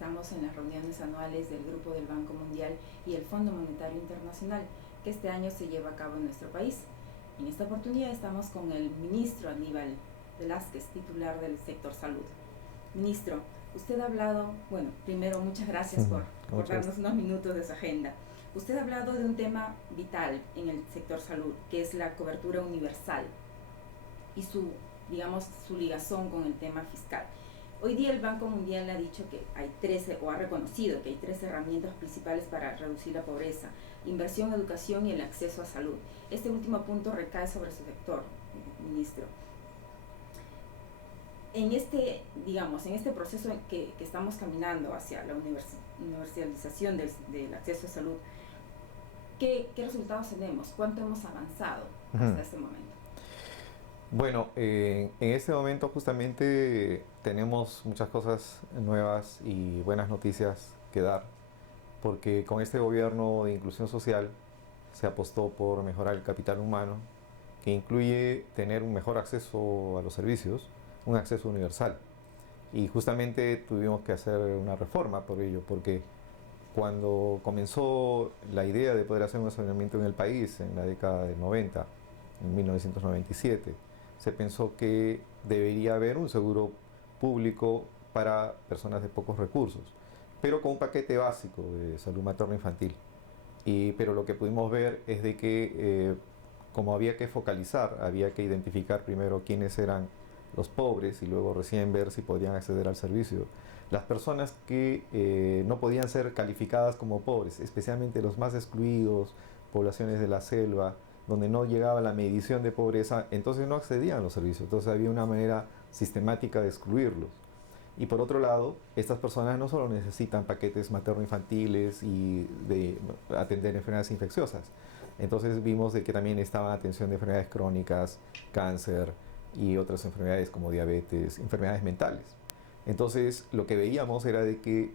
estamos en las reuniones anuales del Grupo del Banco Mundial y el Fondo Monetario Internacional, que este año se lleva a cabo en nuestro país. En esta oportunidad estamos con el ministro Aníbal Velázquez, titular del sector salud. Ministro, usted ha hablado, bueno, primero muchas gracias por darnos unos minutos de su agenda. Usted ha hablado de un tema vital en el sector salud, que es la cobertura universal y su ligazón con el tema fiscal. Hoy día el Banco Mundial ha dicho que hay 13, o ha reconocido que hay 13 herramientas principales para reducir la pobreza: inversión, educación y el acceso a salud. Este último punto recae sobre su sector, ministro. En este proceso que estamos caminando hacia la universalización del acceso a salud, ¿qué resultados tenemos? ¿Cuánto hemos avanzado hasta este momento? Bueno, en este momento justamente tenemos muchas cosas nuevas y buenas noticias que dar, porque con este gobierno de inclusión social se apostó por mejorar el capital humano, que incluye tener un mejor acceso a los servicios, un acceso universal. Y justamente tuvimos que hacer una reforma por ello, porque cuando comenzó la idea de poder hacer un saneamiento en el país en la década del 90, en 1997, se pensó que debería haber un seguro público para personas de pocos recursos, pero con un paquete básico de salud materno-infantil. Pero lo que pudimos ver es de que como había que focalizar, había que identificar primero quiénes eran los pobres y luego recién ver si podían acceder al servicio. Las personas que no podían ser calificadas como pobres, especialmente los más excluidos, poblaciones de la selva, donde no llegaba la medición de pobreza, entonces no accedían a los servicios. Entonces había una manera sistemática de excluirlos. Y por otro lado, estas personas no solo necesitan paquetes materno-infantiles y de atender enfermedades infecciosas. Entonces vimos de que también estaban atención de enfermedades crónicas, cáncer y otras enfermedades como diabetes, enfermedades mentales. Entonces lo que veíamos era de que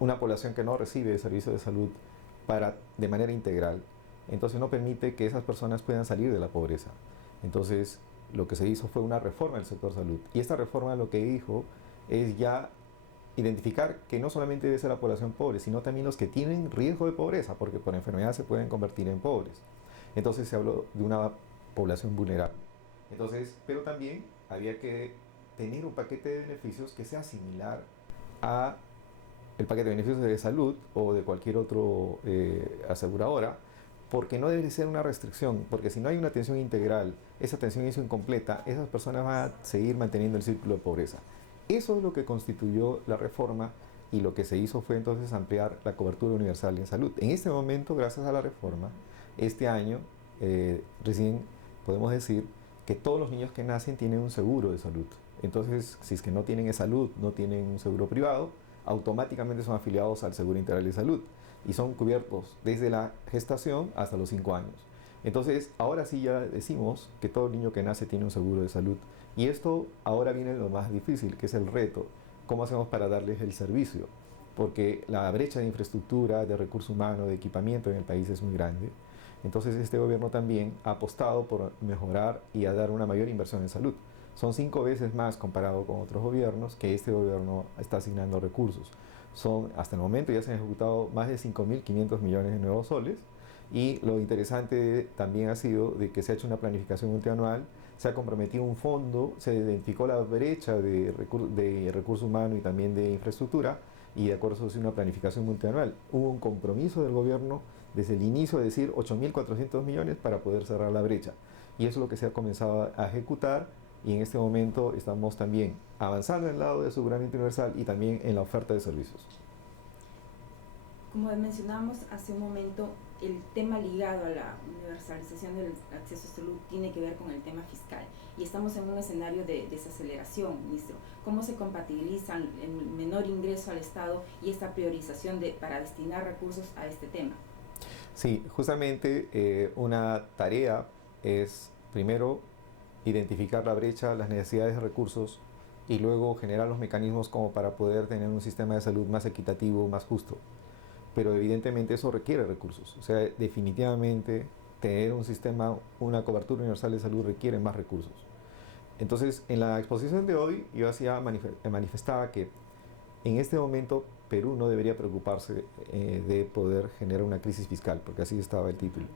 una población que no recibe servicios de salud de manera integral, entonces no permite que esas personas puedan salir de la pobreza. Entonces lo que se hizo fue una reforma del sector salud, y esta reforma lo que dijo es ya identificar que no solamente debe ser la población pobre, sino también los que tienen riesgo de pobreza, porque por enfermedad se pueden convertir en pobres. Entonces se habló de una población vulnerable. Entonces, pero también había que tener un paquete de beneficios que sea similar a el paquete de beneficios de salud o de cualquier otro aseguradora, porque no debe ser una restricción, porque si no hay una atención integral, esa atención es incompleta, esas personas van a seguir manteniendo el círculo de pobreza. Eso es lo que constituyó la reforma, y lo que se hizo fue entonces ampliar la cobertura universal en salud. En este momento, gracias a la reforma, este año recién podemos decir que todos los niños que nacen tienen un seguro de salud. Entonces, si es que no tienen salud, no tienen un seguro privado, automáticamente son afiliados al Seguro Integral de Salud y son cubiertos desde la gestación hasta los 5 años. Entonces, ahora sí ya decimos que todo niño que nace tiene un seguro de salud. Y esto ahora viene lo más difícil, que es el reto. ¿Cómo hacemos para darles el servicio? Porque la brecha de infraestructura, de recurso humano, de equipamiento en el país es muy grande. Entonces, este gobierno también ha apostado por mejorar y a dar una mayor inversión en salud. Son 5 veces más comparado con otros gobiernos que este gobierno está asignando recursos. Hasta el momento ya se han ejecutado más de 5.500 millones de nuevos soles, y lo interesante también ha sido de que se ha hecho una planificación multianual, se ha comprometido un fondo, se identificó la brecha de recurso humano y también de infraestructura, y de acuerdo a eso, una planificación multianual. Hubo un compromiso del gobierno desde el inicio de decir 8.400 millones para poder cerrar la brecha, y eso es lo que se ha comenzado a ejecutar. Y en este momento estamos también avanzando en el lado de aseguramiento universal y también en la oferta de servicios. Como mencionamos hace un momento, el tema ligado a la universalización del acceso a salud tiene que ver con el tema fiscal, y estamos en un escenario de desaceleración, ministro. ¿Cómo se compatibilizan el menor ingreso al Estado y esta priorización para destinar recursos a este tema? Sí, justamente una tarea es primero identificar la brecha, las necesidades de recursos, y luego generar los mecanismos como para poder tener un sistema de salud más equitativo, más justo. Pero evidentemente eso requiere recursos. O sea, definitivamente tener un sistema, una cobertura universal de salud requiere más recursos. Entonces, en la exposición de hoy yo manifestaba que en este momento Perú no debería preocuparse de poder generar una crisis fiscal, porque así estaba el título.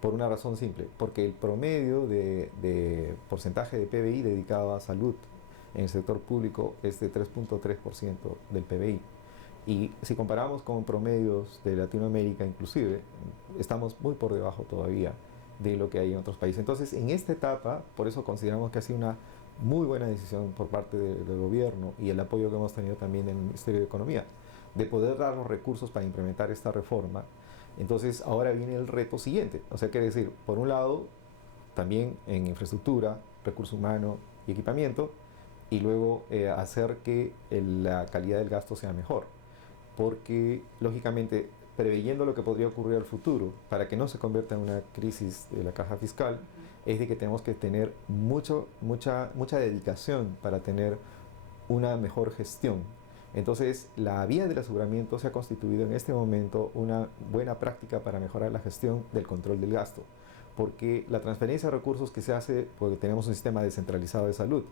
Por una razón simple, porque el promedio de porcentaje de PBI dedicado a salud en el sector público es de 3.3% del PBI. Y si comparamos con promedios de Latinoamérica inclusive, estamos muy por debajo todavía de lo que hay en otros países. Entonces, en esta etapa, por eso consideramos que ha sido una muy buena decisión por parte del gobierno y el apoyo que hemos tenido también en el Ministerio de Economía, de poder dar los recursos para implementar esta reforma. Entonces, ahora viene el reto siguiente. O sea, quiere decir, por un lado, también en infraestructura, recurso humano y equipamiento, y luego hacer que la calidad del gasto sea mejor. Porque, lógicamente, preveyendo lo que podría ocurrir al futuro, para que no se convierta en una crisis de la caja fiscal, es de que tenemos que tener mucha dedicación para tener una mejor gestión. Entonces, la vía del aseguramiento se ha constituido en este momento una buena práctica para mejorar la gestión del control del gasto, porque la transferencia de recursos que se hace, porque tenemos un sistema descentralizado de salud,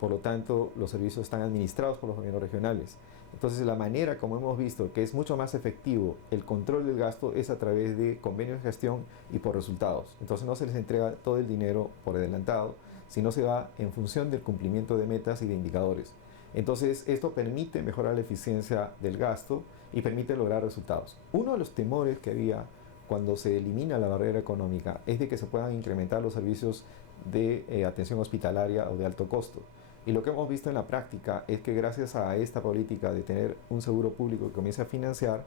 por lo tanto, los servicios están administrados por los gobiernos regionales. Entonces, la manera como hemos visto que es mucho más efectivo el control del gasto es a través de convenios de gestión y por resultados. Entonces, no se les entrega todo el dinero por adelantado, sino se va en función del cumplimiento de metas y de indicadores. Entonces, esto permite mejorar la eficiencia del gasto y permite lograr resultados. Uno de los temores que había cuando se elimina la barrera económica es de que se puedan incrementar los servicios de atención hospitalaria o de alto costo. Y lo que hemos visto en la práctica es que gracias a esta política de tener un seguro público que comience a financiar,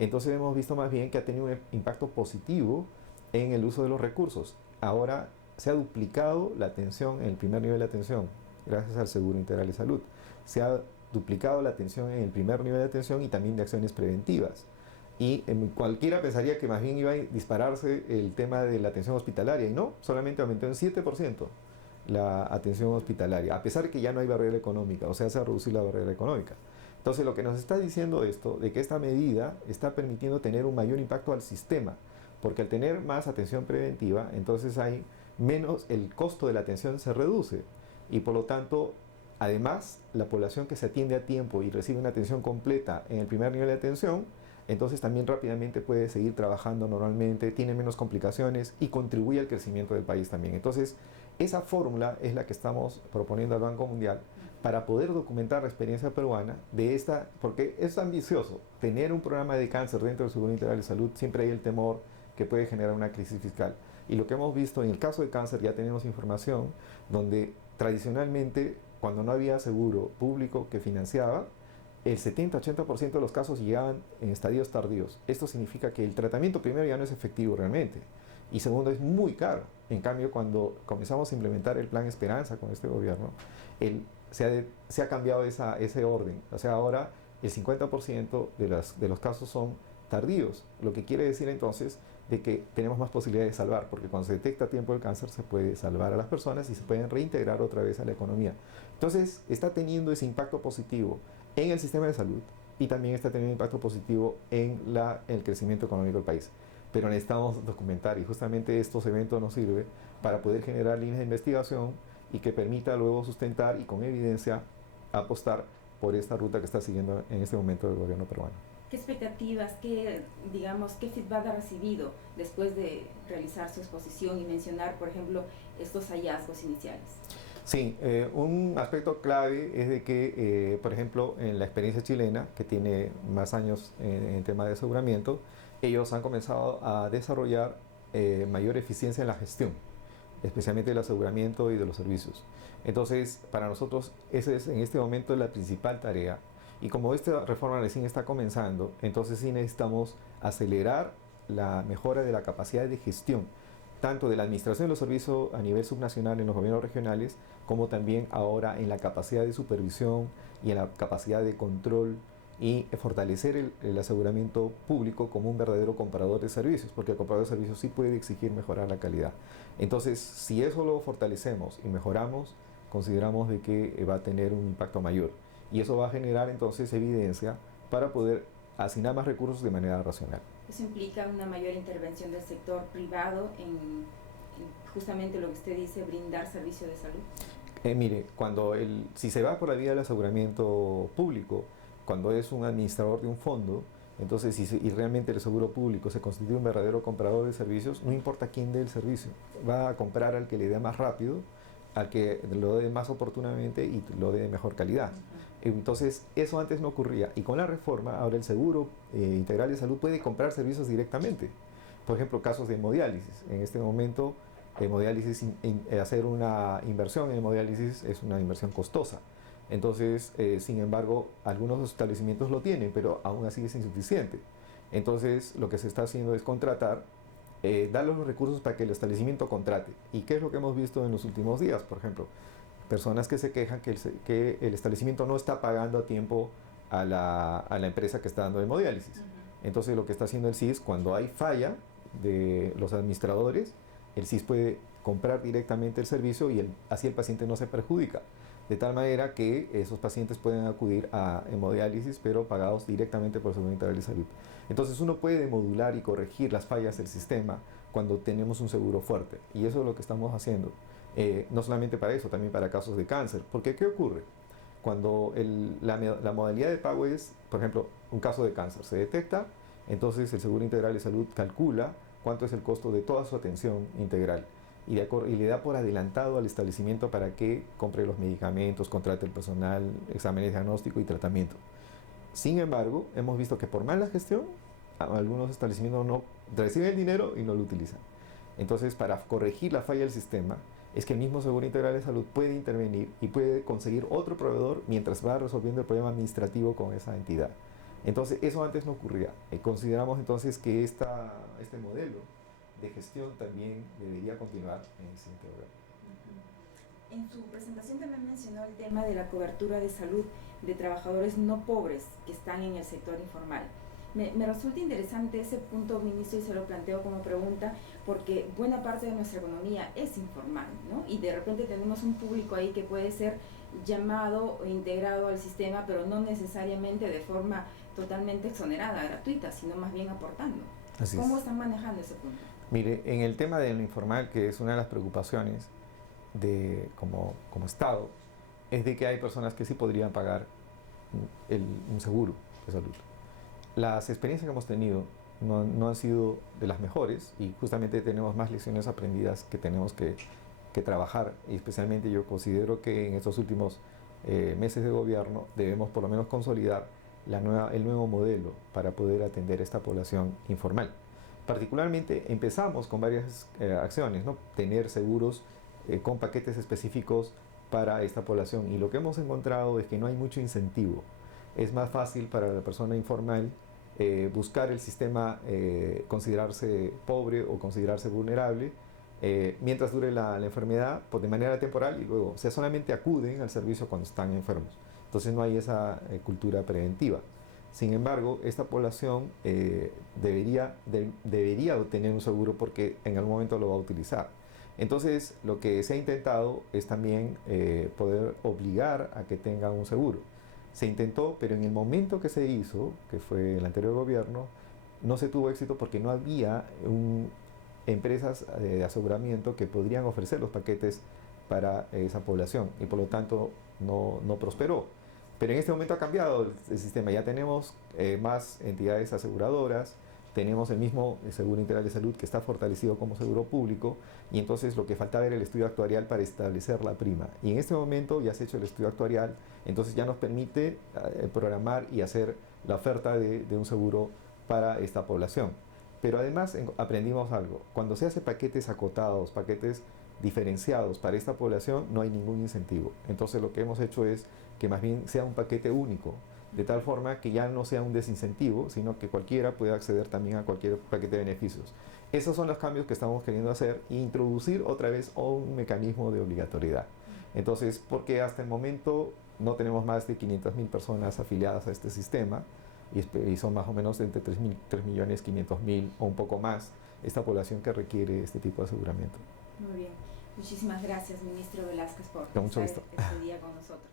entonces hemos visto más bien que ha tenido un impacto positivo en el uso de los recursos. Ahora se ha duplicado la atención en el primer nivel de atención gracias al Seguro Integral de Salud. Se ha duplicado la atención en el primer nivel de atención y también de acciones preventivas. Y cualquiera pensaría que más bien iba a dispararse el tema de la atención hospitalaria, y no, solamente aumentó en 7% la atención hospitalaria, a pesar de que ya no hay barrera económica, o sea, se ha reducido la barrera económica. Entonces, lo que nos está diciendo esto, de que esta medida está permitiendo tener un mayor impacto al sistema, porque al tener más atención preventiva, entonces hay menos, el costo de la atención se reduce, y por lo tanto, además, la población que se atiende a tiempo y recibe una atención completa en el primer nivel de atención, entonces también rápidamente puede seguir trabajando normalmente, tiene menos complicaciones y contribuye al crecimiento del país también. Entonces, esa fórmula es la que estamos proponiendo al Banco Mundial para poder documentar la experiencia peruana de esta, porque es ambicioso. Tener un programa de cáncer dentro del Seguro Integral de Salud, siempre hay el temor que puede generar una crisis fiscal. Y lo que hemos visto en el caso de cáncer, ya tenemos información donde tradicionalmente, cuando no había seguro público que financiaba, el 70-80% de los casos llegaban en estadios tardíos. Esto significa que el tratamiento primero ya no es efectivo realmente y segundo es muy caro. En cambio, cuando comenzamos a implementar el Plan Esperanza con este gobierno, se ha cambiado ese orden. O sea, ahora el 50% de los casos son tardíos, lo que quiere decir entonces de que tenemos más posibilidades de salvar, porque cuando se detecta a tiempo el cáncer se puede salvar a las personas y se pueden reintegrar otra vez a la economía. Entonces, está teniendo ese impacto positivo en el sistema de salud y también está teniendo impacto positivo en el crecimiento económico del país. Pero necesitamos documentar y justamente estos eventos nos sirven para poder generar líneas de investigación y que permita luego sustentar y con evidencia apostar por esta ruta que está siguiendo en este momento el gobierno peruano. ¿Qué expectativas, qué feedback ha recibido después de realizar su exposición y mencionar, por ejemplo, estos hallazgos iniciales? Sí, un aspecto clave es de que, por ejemplo, en la experiencia chilena, que tiene más años en tema de aseguramiento, ellos han comenzado a desarrollar mayor eficiencia en la gestión, especialmente del aseguramiento y de los servicios. Entonces, para nosotros, esa es en este momento la principal tarea. Y como esta reforma recién está comenzando, entonces sí necesitamos acelerar la mejora de la capacidad de gestión, tanto de la administración de los servicios a nivel subnacional en los gobiernos regionales, como también ahora en la capacidad de supervisión y en la capacidad de control y fortalecer el aseguramiento público como un verdadero comprador de servicios, porque el comprador de servicios sí puede exigir mejorar la calidad. Entonces, si eso lo fortalecemos y mejoramos, consideramos de que va a tener un impacto mayor. Y eso va a generar entonces evidencia para poder asignar más recursos de manera racional. ¿Eso implica una mayor intervención del sector privado en justamente lo que usted dice, brindar servicio de salud? Mire, si se va por la vía del aseguramiento público, cuando es un administrador de un fondo, entonces y realmente el seguro público se constituye un verdadero comprador de servicios, no importa quién dé el servicio, va a comprar al que le dé más rápido, al que lo dé más oportunamente y lo dé de mejor calidad. Entonces, eso antes no ocurría. Y con la reforma, ahora el seguro integral de salud puede comprar servicios directamente. Por ejemplo, casos de hemodiálisis. En este momento, hemodiálisis, hacer una inversión en hemodiálisis es una inversión costosa. Entonces, sin embargo, algunos establecimientos lo tienen, pero aún así es insuficiente. Entonces, lo que se está haciendo es contratar, darles los recursos para que el establecimiento contrate. ¿Y qué es lo que hemos visto en los últimos días? Por ejemplo, personas que se quejan que el establecimiento no está pagando a tiempo a la empresa que está dando hemodiálisis. Entonces, lo que está haciendo el SIS, cuando hay falla de los administradores, el SIS puede comprar directamente el servicio y así el paciente no se perjudica. De tal manera que esos pacientes pueden acudir a hemodiálisis, pero pagados directamente por el Seguro Integral de Salud. Entonces uno puede modular y corregir las fallas del sistema cuando tenemos un seguro fuerte. Y eso es lo que estamos haciendo. No solamente para eso, también para casos de cáncer. Porque ¿qué ocurre? Cuando la modalidad de pago es, por ejemplo, un caso de cáncer, se detecta, entonces el Seguro Integral de Salud calcula cuánto es el costo de toda su atención integral. Y le da por adelantado al establecimiento para que compre los medicamentos, contrate el personal, exámenes diagnóstico y tratamiento. Sin embargo, hemos visto que por mala gestión, algunos establecimientos no reciben el dinero y no lo utilizan. Entonces, para corregir la falla del sistema, es que el mismo Seguro Integral de Salud puede intervenir y puede conseguir otro proveedor mientras va resolviendo el problema administrativo con esa entidad. Entonces, eso antes no ocurría. Consideramos entonces que este modelo de gestión también debería continuar en el siguiente gobierno. En su presentación también mencionó el tema de la cobertura de salud de trabajadores no pobres que están en el sector informal. Me resulta interesante ese punto, ministro, y se lo planteo como pregunta, porque buena parte de nuestra economía es informal, ¿no? Y de repente tenemos un público ahí que puede ser llamado o integrado al sistema, pero no necesariamente de forma totalmente exonerada, gratuita, sino más bien aportando. ¿Cómo están manejando ese punto? Mire, en el tema de lo informal, que es una de las preocupaciones como Estado, es de que hay personas que sí podrían pagar un seguro de salud. Las experiencias que hemos tenido no han sido de las mejores y justamente tenemos más lecciones aprendidas que tenemos que trabajar, y especialmente yo considero que en estos últimos meses de gobierno debemos por lo menos consolidar el nuevo modelo para poder atender a esta población informal. Particularmente empezamos con varias acciones, ¿no? Tener seguros con paquetes específicos para esta población, y lo que hemos encontrado es que no hay mucho incentivo. Es más fácil para la persona informal buscar el sistema, considerarse pobre o considerarse vulnerable mientras dure la enfermedad, pues de manera temporal, y luego solamente acuden al servicio cuando están enfermos. Entonces no hay esa cultura preventiva. Sin embargo, esta población debería obtener un seguro porque en algún momento lo va a utilizar. Entonces, lo que se ha intentado es también poder obligar a que tengan un seguro. Se intentó, pero en el momento que se hizo, que fue el anterior gobierno, no se tuvo éxito porque no había empresas de aseguramiento que podrían ofrecer los paquetes para esa población, y por lo tanto no prosperó. Pero en este momento ha cambiado el sistema, ya tenemos más entidades aseguradoras, tenemos el mismo Seguro Integral de Salud que está fortalecido como seguro público, y entonces lo que faltaba era el estudio actuarial para establecer la prima. Y en este momento ya se ha hecho el estudio actuarial, entonces ya nos permite programar y hacer la oferta de un seguro para esta población. Pero además aprendimos algo: cuando se hace paquetes acotados, paquetes diferenciados para esta población, no hay ningún incentivo. Entonces lo que hemos hecho es que más bien sea un paquete único, de tal forma que ya no sea un desincentivo, sino que cualquiera pueda acceder también a cualquier paquete de beneficios. Esos son los cambios que estamos queriendo hacer, e introducir otra vez un mecanismo de obligatoriedad. Entonces, porque hasta el momento no tenemos más de 500.000 personas afiliadas a este sistema, y son más o menos entre 3.500.000 o un poco más esta población que requiere este tipo de aseguramiento. Muy bien. Muchísimas gracias, ministro Velázquez, por estar este día con nosotros.